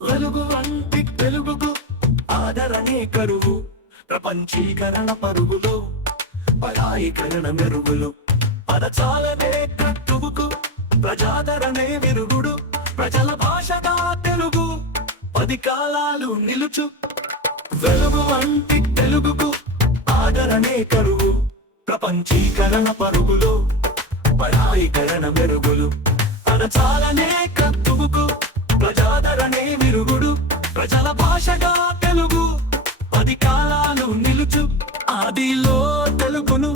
వెలుగు వంటి వెలుగుకు ఆదరణే కరువు. ప్రపంచీకరణ పరుగులు, పరాయీకరణ మెరుగులు. పదచాలనే కట్టువుకు ప్రజాదరణే విరుగుడు. ప్రజల భాషగా తెలుగు 10 కాలాలు నిలుచు. వెలుగు వంటి తెలుగుకు ఆదరణే కరువు. ప్రపంచీకరణ పరుగులు, పరాయీకరణ మెరుగులు. పదచాలనే కట్టువుకు ప్రజాదరణే విరుగుడు. ప్రజల భాషగా తెలుగు 10 కాలాలు నిలుచు. ఆదిలో తెలుగును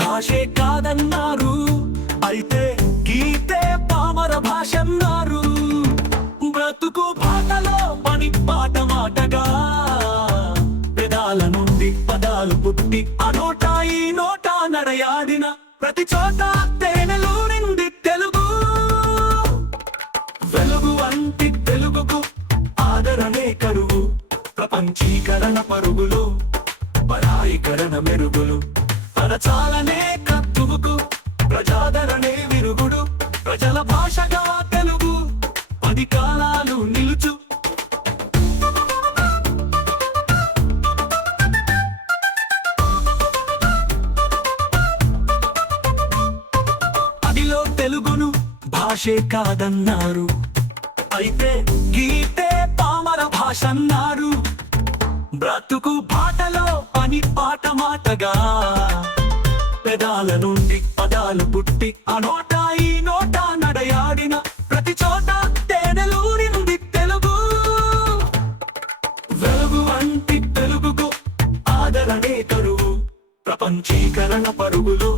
భాషే కాదన్నారు, అయితే గీతే పామర భాష అన్నారు. బ్రతుకు బాటలో పని పాట మాటగా పెదాల నుండి పదాలు పుట్టి ఆ నోట ఈ నోట నడయాడిన ప్రతి చోట తేనెలూరింది తెలుగు. వెలుగు వంటి తెలుగుకు ఆదరణే కరువు. ప్రపంచీకరణ పరుగులు, పరాయీకరణ మెరుగులు. పదచాలనే కట్టువుకు ప్రజాదరణే విరుగుడు. ప్రజల భాషగా తెలుగు 10 కాలాలు నిలుచు. అదిలో తెలుగును భాషే కాదన్నారు, అయితే గీతే పామర భాష అన్నారు. బ్రతుకు బాటలో పని పాట మాటగా పెదాల నుండి పదాలు పుట్టి ఆ నోట ఈ నోట నడయాడిన ప్రతి చోట తేనెలూరింది తెలుగు. వెలుగు వంటి తెలుగుకు ఆదరణే కరువు. ప్రపంచీకరణ పరుగులు,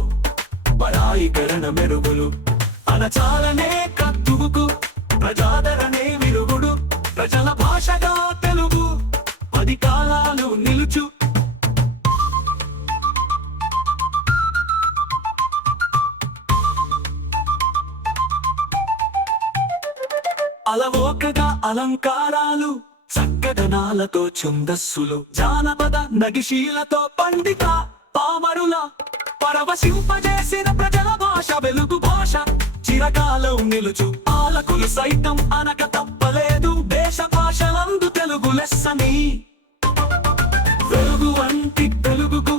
పరాయీకరణ మెరుగులు. అణచాలనే కట్టువుకు ప్రజాదరణే విరుగుడు. ప్రజల భాషగా తెలుగు 10 కాలాలు నిలుచు. అలవోకగా అలంకారాలు, చక్కదనాలతో ఛందస్సులు. జానపద నగిశీలతో పండిత పామరుల పరవశింపజేసిన ప్రజల భాష వెలుగు భాష చిరకాలం నిలుచు. పాలకులు సైతం అనక తప్పలేదు దేశ భాషలందు తెలుగు లెస్సని. వెలుగు వంటి తెలుగుకు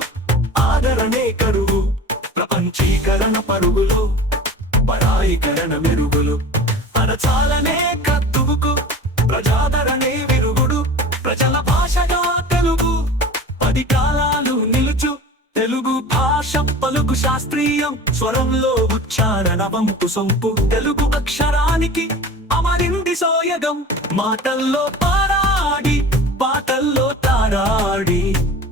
ఆదరణే కరువు. ప్రపంచీకరణ పరుగులు, పరాయీకరణ మెరుగులు. పదచాలనే కట్టువుకు ప్రజాదరణే విరుగుడు. ప్రజల భాషగా తెలుగు 10 కాలాలు నిలుచు. తెలుగు భాష పలుకు శాస్త్రీయం, స్వరంలో ఉచ్చారణ వంపు సొంపు. తెలుగు అక్షరానికి అమరింది సోయగం. మాటల్లో పారాడి, పాటల్లో తారాడి.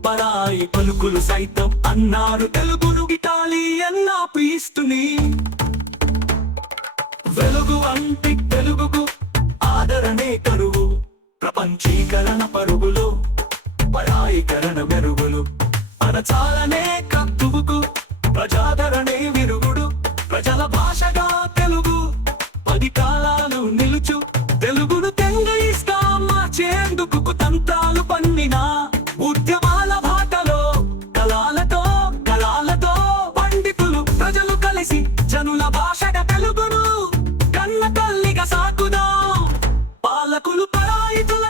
పరాయి పలుకులు సైతం అన్నారు తెలుగును ఇటాలియన్ పీస్తుని. వెలుగు వంటి తెలుగుకు ఆదరణే కరువు. ప్రపంచీకరణ పరుగులు, పరాయీకరణ మెరుగులు. పదచాలనే కట్టువుకు ప్రజాదరణే విరుగుడు. ప్రజల భాషగా తెలుగు 10 కాలాలు నిలుచు. తెలుగును తెంగయిస్తా మార్చేందుకు కుతంత్రాలు పన్నిన ఉద్యమాల బాటలో కళాలతో పండితులు ప్రజలు కలిసి జనుల భాషగా తెలుగును కన్న తల్లిగా సాకుదాం. పాలకులు పరాయితుల